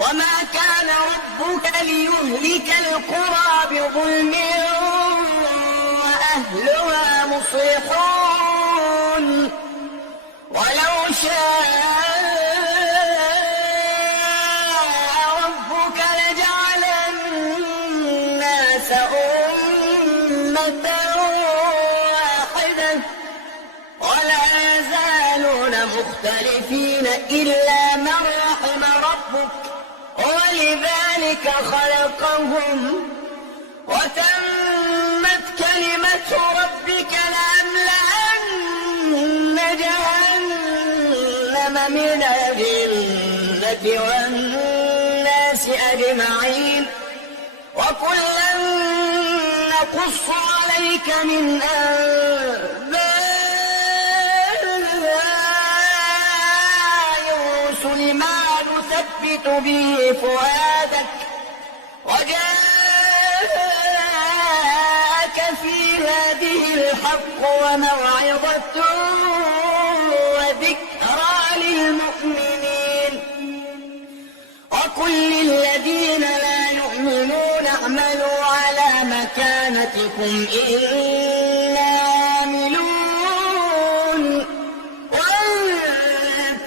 وما كان ربك ليهلك القرى بظلم وأهلها مصلحون ولو شاء ربك لجعل الناس أمة واحدة ولا يزالون مختلفين إلا من رحم ربك ولذلك خلقهم وتمت كلمة ربك لأملأن جهنم من الجنة والناس أجمعين وكلا نقص عليك من أنباء الرسل ما نثبت به فؤادك وجاءك في هذه الحق وموعظة وذكرى للمؤمنين وقل للذين لا يؤمنون اعملوا على مكانتكم إنا عاملون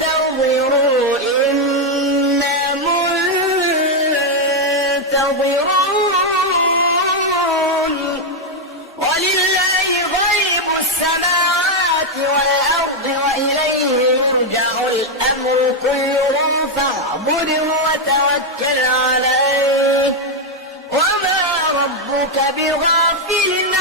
وانتظروا إنا منتظرون ولله غيب السماوات والأرض وإليه يرجع الأمر كله فاعبده وتوكل عليه وما ربك بغافل